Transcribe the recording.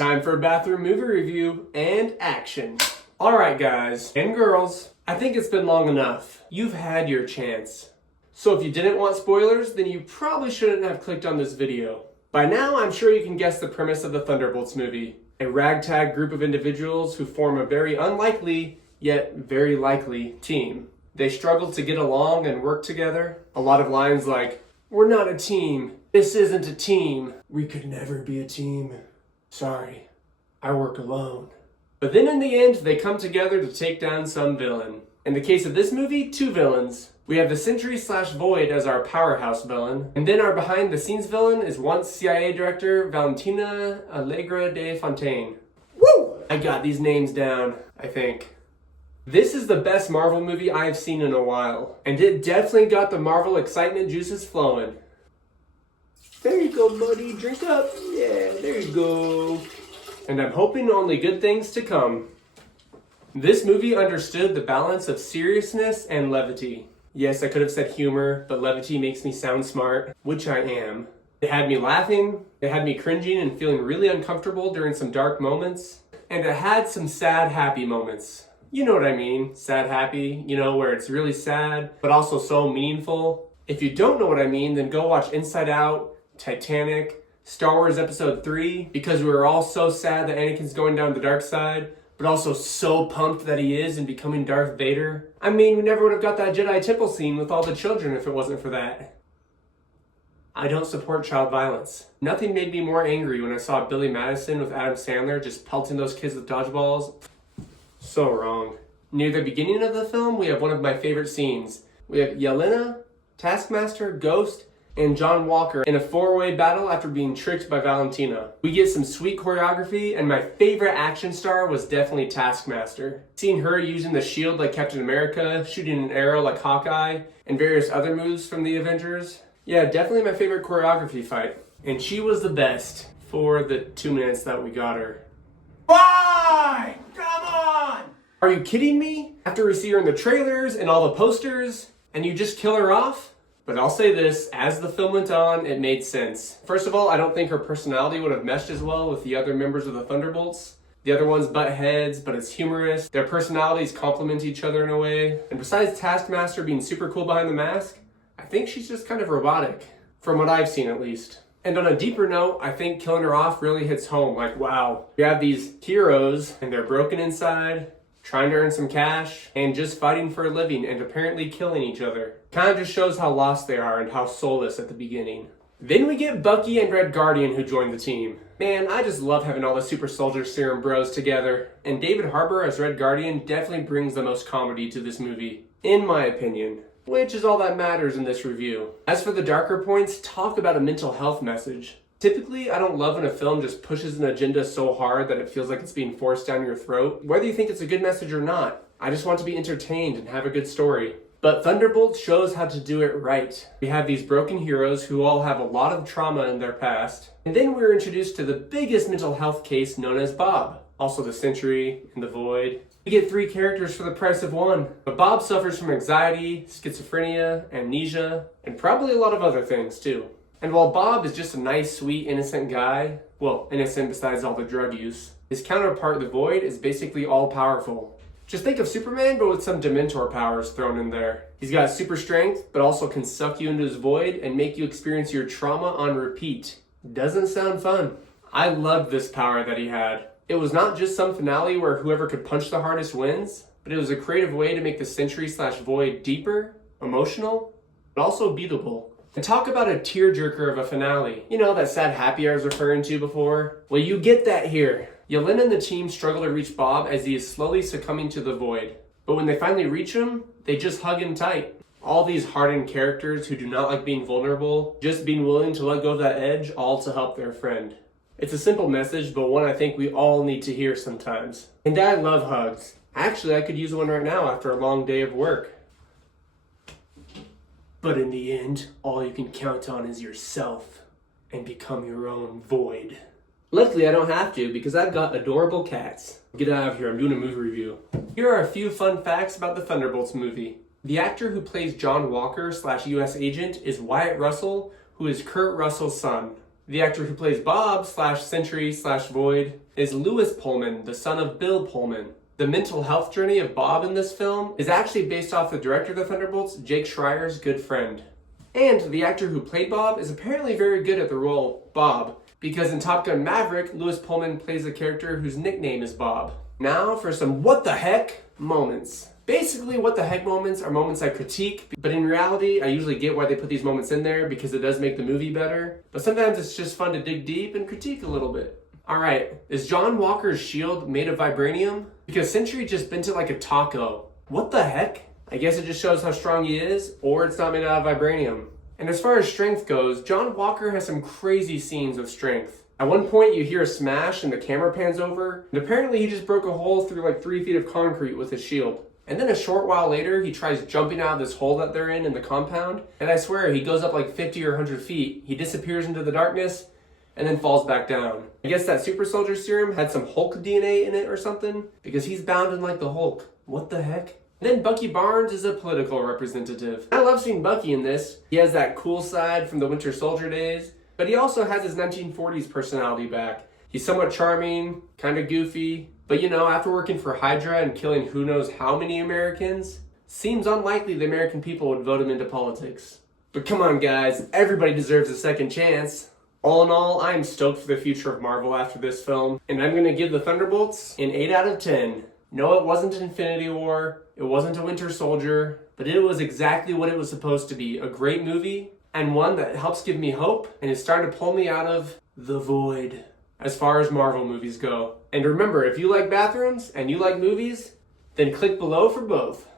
Time for a bathroom movie review and action. Alright guys and girls, I think it's been long enough. You've had your chance. So if you didn't want spoilers, then you probably shouldn't have clicked on this video. By now, I'm sure you can guess the premise of the Thunderbolts movie. A ragtag group of individuals who form a very unlikely, yet very likely team. They struggle to get along and work together. A lot of lines like, "We're not a team. This isn't a team. We could never be a team. Sorry, I work alone." But then in the end, they come together to take down some villain. In the case of this movie, two villains. We have the Sentry/Void as our powerhouse villain, and then our behind-the-scenes villain is once CIA Director Valentina Allegra de Fontaine. Woo! I got these names down, I think. This is the best Marvel movie I have seen in a while, and it definitely got the Marvel excitement juices flowing. There you go, buddy. Drink up. Yeah, there you go. And I'm hoping only good things to come. This movie understood the balance of seriousness and levity. Yes, I could have said humor, but levity makes me sound smart, which I am. It had me laughing, it had me cringing and feeling really uncomfortable during some dark moments, and it had some sad, happy moments. You know what I mean, sad, happy, where it's really sad, but also so meaningful. If you don't know what I mean, then go watch Inside Out, Titanic, Star Wars Episode 3, because we were all so sad that Anakin's going down the dark side, but also so pumped that he is and becoming Darth Vader. I mean, we never would have got that Jedi Temple scene with all the children if it wasn't for that. I don't support child violence. Nothing made me more angry when I saw Billy Madison with Adam Sandler just pelting those kids with dodgeballs. So wrong. Near the beginning of the film, we have one of my favorite scenes. We have Yelena, Taskmaster, Ghost, and John Walker in a four-way battle after being tricked by Valentina. We get some sweet choreography, and my favorite action star was definitely Taskmaster. Seeing her using the shield like Captain America, shooting an arrow like Hawkeye, and various other moves from the Avengers. Yeah, definitely my favorite choreography fight. And she was the best for the 2 minutes that we got her. Why? Come on! Are you kidding me? After we see her in the trailers and all the posters, and you just kill her off? But I'll say this, as the film went on, it made sense. First of all, I don't think her personality would have meshed as well with the other members of the Thunderbolts. The other ones butt heads, but it's humorous. Their personalities complement each other in a way. And besides Taskmaster being super cool behind the mask, I think she's just kind of robotic, from what I've seen at least. And on a deeper note, I think killing her off really hits home. Like, wow, you have these heroes, and they're broken inside, trying to earn some cash, and just fighting for a living, and apparently killing each other. Kind of just shows how lost they are and how soulless at the beginning. Then we get Bucky and Red Guardian who join the team. Man, I just love having all the super soldier serum bros together. And David Harbour as Red Guardian definitely brings the most comedy to this movie, in my opinion. Which is all that matters in this review. As for the darker points, talk about a mental health message. Typically, I don't love when a film just pushes an agenda so hard that it feels like it's being forced down your throat, whether you think it's a good message or not. I just want to be entertained and have a good story. But Thunderbolts shows how to do it right. We have these broken heroes who all have a lot of trauma in their past. And then we're introduced to the biggest mental health case known as Bob. Also the Sentry and the Void. We get 3 characters for the price of 1. But Bob suffers from anxiety, schizophrenia, amnesia, and probably a lot of other things too. And while Bob is just a nice, sweet, innocent guy, well, innocent besides all the drug use, his counterpart, the Void, is basically all-powerful. Just think of Superman, but with some Dementor powers thrown in there. He's got super strength, but also can suck you into his void and make you experience your trauma on repeat. Doesn't sound fun. I loved this power that he had. It was not just some finale where whoever could punch the hardest wins, but it was a creative way to make the Sentry/Void deeper, emotional, but also beatable. And talk about a tearjerker of a finale. You know, that sad happy I was referring to before? Well, you get that here. Yelena and the team struggle to reach Bob as he is slowly succumbing to the Void. But when they finally reach him, they just hug him tight. All these hardened characters who do not like being vulnerable, just being willing to let go of that edge, all to help their friend. It's a simple message, but one I think we all need to hear sometimes. And I love hugs. Actually, I could use one right now after a long day of work. But in the end, all you can count on is yourself and become your own Void. Luckily, I don't have to because I've got adorable cats. Get out of here, I'm doing a movie review. Here are a few fun facts about the Thunderbolts movie. The actor who plays John Walker/US agent is Wyatt Russell, who is Kurt Russell's son. The actor who plays Bob slash Sentry slash Void is Lewis Pullman, the son of Bill Pullman. The mental health journey of Bob in this film is actually based off the director of the Thunderbolts, Jake Schreier's good friend. And the actor who played Bob is apparently very good at the role Bob, because in Top Gun Maverick, Lewis Pullman plays a character whose nickname is Bob. Now for some what the heck moments. Basically, what the heck moments are moments I critique, but in reality, I usually get why they put these moments in there because it does make the movie better. But sometimes it's just fun to dig deep and critique a little bit. Alright, is John Walker's shield made of vibranium? Because Sentry just bent it like a taco. What the heck? I guess it just shows how strong he is, or it's not made out of vibranium. And as far as strength goes, John Walker has some crazy scenes of strength. At one point you hear a smash and the camera pans over, and apparently he just broke a hole through like 3 feet of concrete with his shield. And then a short while later, he tries jumping out of this hole that they're in the compound, and I swear he goes up like 50 or 100 feet, he disappears into the darkness, and then falls back down. I guess that super soldier serum had some Hulk DNA in it or something, because he's bounding like the Hulk. What the heck? Then Bucky Barnes is a political representative. I love seeing Bucky in this. He has that cool side from the Winter Soldier days, but he also has his 1940s personality back. He's somewhat charming, kind of goofy, but you know, after working for Hydra and killing who knows how many Americans, seems unlikely the American people would vote him into politics. But come on guys, everybody deserves a second chance. All in all, I'm stoked for the future of Marvel after this film, and I'm going to give the Thunderbolts an 8 out of 10. No, it wasn't Infinity War, it wasn't a Winter Soldier, but it was exactly what it was supposed to be. A great movie, and one that helps give me hope, and is starting to pull me out of the void as far as Marvel movies go. And remember, if you like bathrooms and you like movies, then click below for both.